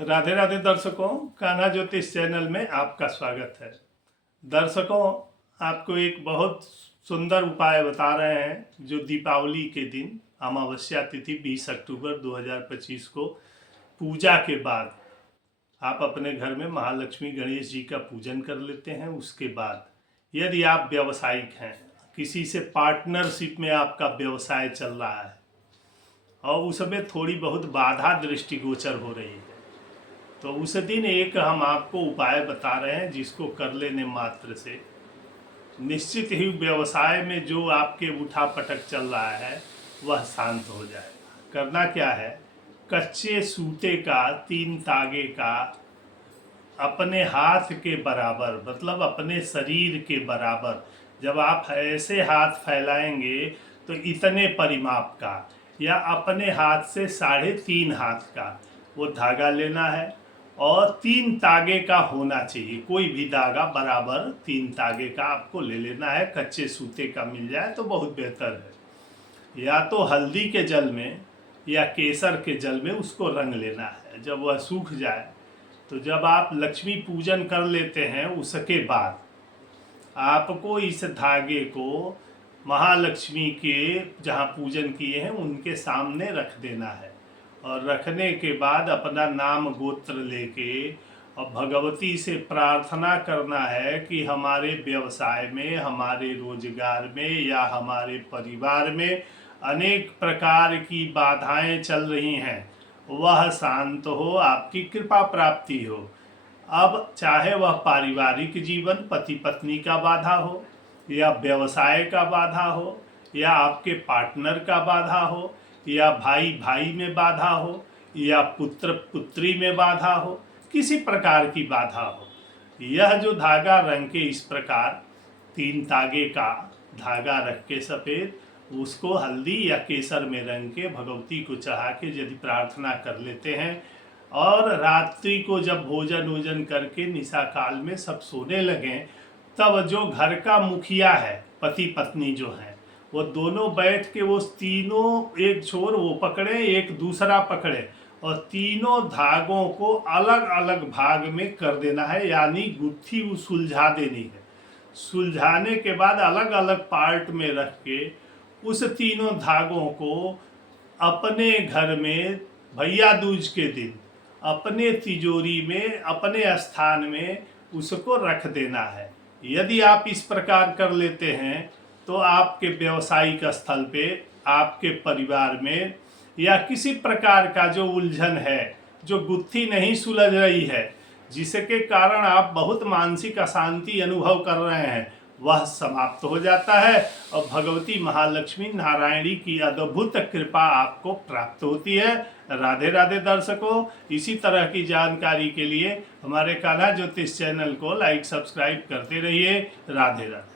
राधे राधे दर्शकों, कान्हा ज्योतिष चैनल में आपका स्वागत है। दर्शकों, आपको एक बहुत सुंदर उपाय बता रहे हैं जो दीपावली के दिन अमावस्या तिथि 20 अक्टूबर 2025 को पूजा के बाद आप अपने घर में महालक्ष्मी गणेश जी का पूजन कर लेते हैं। उसके बाद यदि आप व्यावसायिक हैं, किसी से पार्टनरशिप में आपका व्यवसाय चल रहा है और उसमें थोड़ी बहुत बाधा दृष्टिगोचर हो रही है, तो उस दिन एक हम आपको उपाय बता रहे हैं जिसको कर लेने मात्र से निश्चित ही व्यवसाय में जो आपके उठा पटक चल रहा है वह शांत हो जाएगा। करना क्या है, कच्चे सूते का 3 तागे का अपने हाथ के बराबर, मतलब अपने शरीर के बराबर, जब आप ऐसे हाथ फैलाएंगे तो इतने परिमाप का या अपने हाथ से 3.5 हाथ का वो धागा लेना है और 3 तागे का होना चाहिए। कोई भी धागा बराबर 3 तागे का आपको ले लेना है। कच्चे सूते का मिल जाए तो बहुत बेहतर है। या तो हल्दी के जल में या केसर के जल में उसको रंग लेना है। जब वह सूख जाए तो जब आप लक्ष्मी पूजन कर लेते हैं उसके बाद आपको इस धागे को महालक्ष्मी के जहाँ पूजन किए हैं उनके सामने रख देना है और रखने के बाद अपना नाम गोत्र लेके और भगवती से प्रार्थना करना है कि हमारे व्यवसाय में, हमारे रोजगार में या हमारे परिवार में अनेक प्रकार की बाधाएं चल रही हैं, वह शांत हो, आपकी कृपा प्राप्ति हो। अब चाहे वह पारिवारिक जीवन, पति पत्नी का बाधा हो या व्यवसाय का बाधा हो या आपके पार्टनर का बाधा हो या भाई भाई में बाधा हो या पुत्र पुत्री में बाधा हो, किसी प्रकार की बाधा हो, यह जो धागा रंग के इस प्रकार 3 तागे का धागा रख के सफ़ेद उसको हल्दी या केसर में रंग के भगवती को चढ़ा के यदि प्रार्थना कर लेते हैं और रात्रि को जब भोजन वोजन करके निशा काल में सब सोने लगें, तब जो घर का मुखिया है, पति पत्नी जो है, वो दोनों बैठ के वो तीनों, एक छोर वो पकड़े एक दूसरा पकड़े और तीनों धागों को अलग अलग भाग में कर देना है, यानी गुत्थी सुलझा देनी है। सुलझाने के बाद अलग अलग पार्ट में रख के उस तीनों धागों को अपने घर में भैया दूज के दिन अपने तिजोरी में, अपने स्थान में उसको रख देना है। यदि आप इस प्रकार कर लेते हैं तो आपके व्यवसायिक स्थल पे, आपके परिवार में या किसी प्रकार का जो उलझन है, जो गुत्थी नहीं सुलझ रही है, जिसके कारण आप बहुत मानसिक अशांति अनुभव कर रहे हैं, वह समाप्त हो जाता है और भगवती महालक्ष्मी नारायणी की अद्भुत कृपा आपको प्राप्त होती है। राधे राधे दर्शकों, इसी तरह की जानकारी के लिए हमारे कान्हा ज्योतिष चैनल को लाइक सब्सक्राइब करते रहिए। राधे राधे।